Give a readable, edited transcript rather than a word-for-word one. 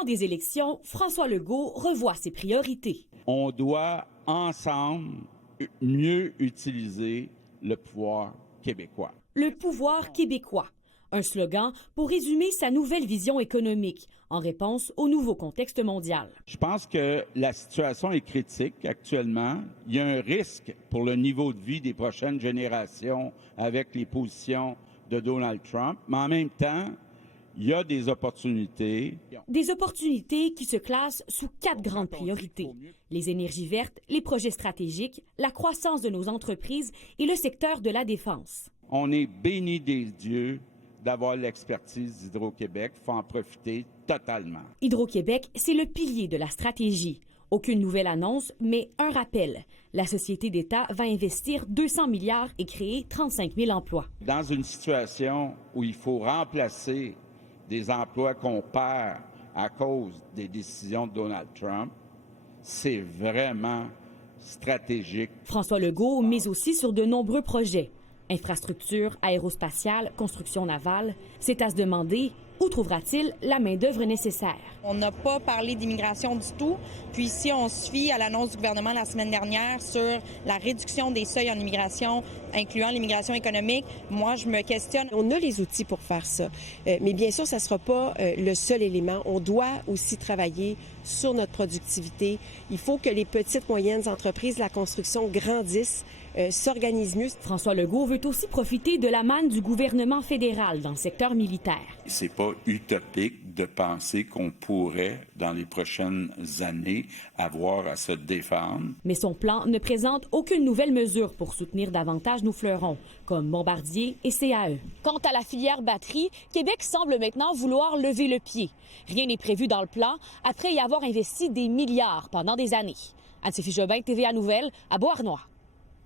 an des élections, François Legault revoit ses priorités. On doit ensemble mieux utiliser le pouvoir québécois. Le pouvoir québécois, un slogan pour résumer sa nouvelle vision économique en réponse au nouveau contexte mondial. Je pense que la situation est critique actuellement. Il y a un risque pour le niveau de vie des prochaines générations avec les positions de Donald Trump, mais en même temps, il y a des opportunités. Des opportunités qui se classent sous 4 grandes priorités. Les énergies vertes, les projets stratégiques, la croissance de nos entreprises et le secteur de la défense. On est béni des dieux d'avoir l'expertise d'Hydro-Québec. Il faut en profiter totalement. Hydro-Québec, c'est le pilier de la stratégie. Aucune nouvelle annonce, mais un rappel. La société d'État va investir 200 milliards et créer 35 000 emplois. Dans une situation où il faut remplacer des emplois qu'on perd à cause des décisions de Donald Trump, c'est vraiment stratégique. François Legault mise aussi sur de nombreux projets. Infrastructures, aérospatiales, construction navale. C'est à se demander où trouvera-t-il la main-d'œuvre nécessaire. On n'a pas parlé d'immigration du tout. Puis si on se fie à l'annonce du gouvernement la semaine dernière sur la réduction des seuils en immigration, incluant l'immigration économique, moi, je me questionne. On a les outils pour faire ça. Mais bien sûr, ça ne sera pas le seul élément. On doit aussi travailler sur notre productivité. Il faut que les petites, moyennes entreprises de la construction grandissent, s'organisent mieux. François Legault veut aussi profiter de la manne du gouvernement fédéral dans le secteur militaire. C'est pas utopique de penser qu'on pourrait, dans les prochaines années, avoir à se défendre. Mais son plan ne présente aucune nouvelle mesure pour soutenir davantage nos fleurons, comme Bombardier et CAE. Quant à la filière batterie, Québec semble maintenant vouloir lever le pied. Rien n'est prévu dans le plan après y avoir investi des milliards pendant des années. Anne-Sophie Jobin, TVA Nouvelles, à Beauharnois.